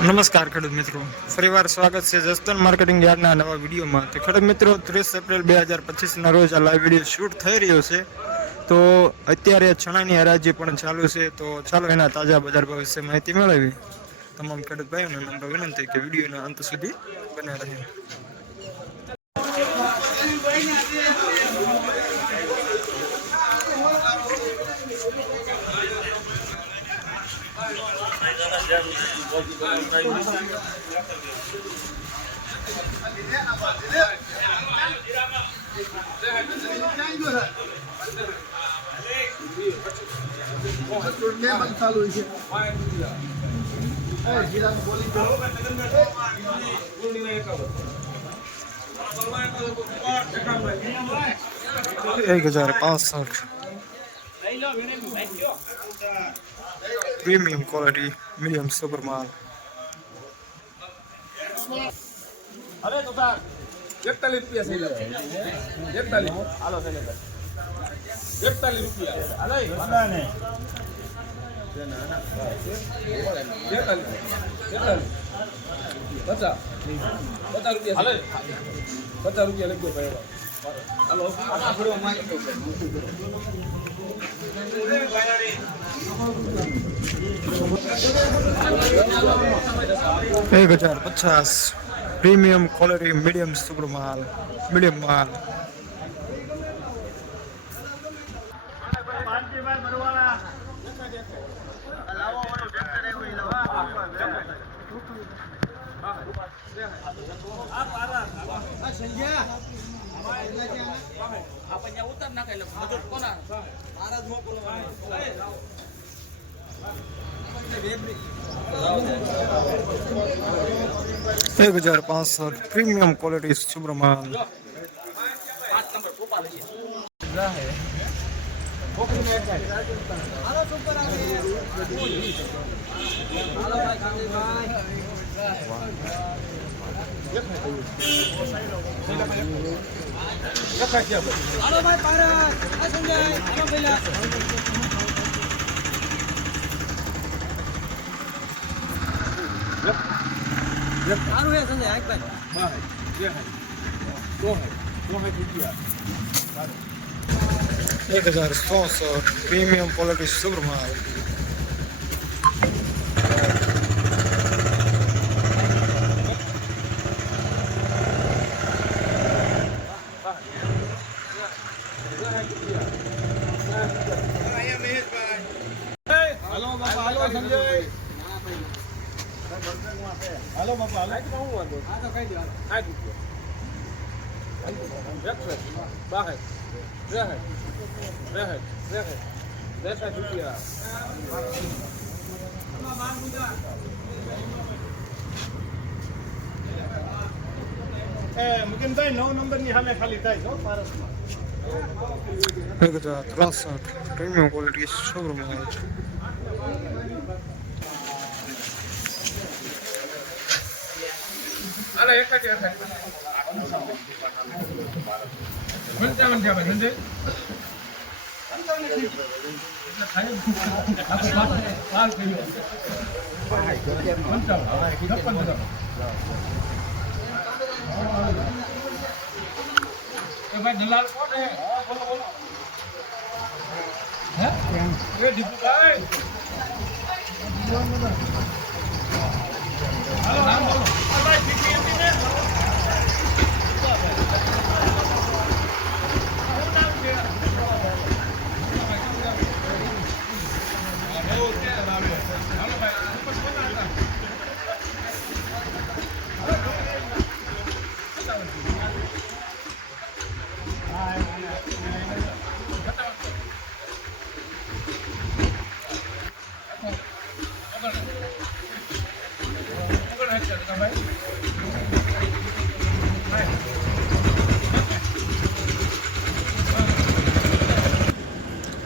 નમસ્કાર ખેડૂત મિત્રો, ફરીવાર સ્વાગત છે જસદણ માર્કેટિંગ યાર્ડના નવા વિડીયોમાં. તો ખેડૂત મિત્રો, 30 એપ્રિલ 2025ના રોજ આ લાઈવ વિડીયો શૂટ થઈ રહ્યો છે. તો અત્યારે ચણાની હરાજી પણ ચાલુ છે. તો ચાલો એના તાજા બજાર ભાવ વિશે માહિતી મેળવી. તમામ ખેડૂત ભાઈઓને નમ્ર વિનંતી કે વિડીયોના અંત સુધી બન્યા રહે. ₹1065 પ્રીમિયમ ક્વોલિટી મીડિયમ સુપર માલ. અરે તો સર 41 રૂપિયા થઈ જાય 41 હાલો છે ને 41 રૂપિયા હાલો બધાને 50 રૂપિયા હાલો 50 રૂપિયા લખજો ભાઈ હાલો આ ફળો માંગી દો 1050 પ્રીમિયમ ક્વોલિટી મીડિયમ સુપર માલ, મીડિયમ માલ. ઉતર નાખે કોના મહારાજ મોકલો ₹1065 પ્રીમિયમ ક્વોલિટી સુપર માલ. હાલો ભાઈ પારસ આ સંજય હાલો પેલા સારું હે સંજય આજ ભાઈ હા જે હે તો હે રૂપિયા 1065 પ્રીમિયમ ક્વોલિટી સુપર માલ. હાલો બાપા હાલો સંજય હાલો બાપા હાલો હું વાંધો આ તો કઈ દે આ રૂપિયા બાહે રહે રૂપિયા મુકેશભાઈ 9 નંબરની સામે ખાલી થાય છો પારસમાં 1063 પ્રીમિયમ ક્વોલિટી સુપર માલ. અરે એક જ છે 55 છે ભાઈ સંજય ભાઈ દલાલ કોણ હે બોલો બોલો હે એ દીપુભાઈ હાલો નામ બોલો ભાઈ ઠીક છે ને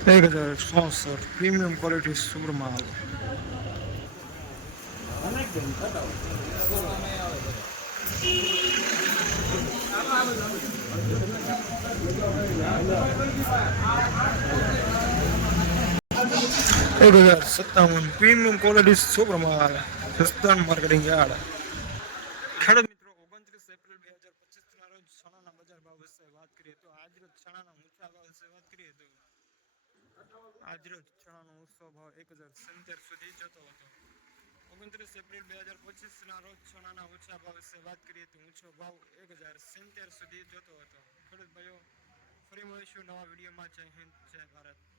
₹1065 પ્રીમિયમ ક્વોલિટી સુપર માલ. ₹1057 પ્રીમિયમ ક્વોલિટી સુપર માલ. જસદણ માર્કેટિંગ યાર્ડ ખેડૂત મિત્રો 29 એપ્રિલ 2025 ના રોજ ચણાના બજાર ભાવ વિશે વાત કરીએ તો આજરોજ ચણાના ઊંચા ભાવ વિશે વાત કરીએ તો આજરોજ ચણાનો ઊંચો ભાવ 1070 સુધી જતો હતો. 29 એપ્રિલ 2025 ના રોજ ચણાના ઊંચા ભાવ વિશે વાત કરીએ તો ઊંચો ભાવ 1070 સુધી જતો હતો. ખેડૂત ભાઈઓ ફરી મળીશું નવા વિડીયોમાં. જય હિન્દ, જય ભારત.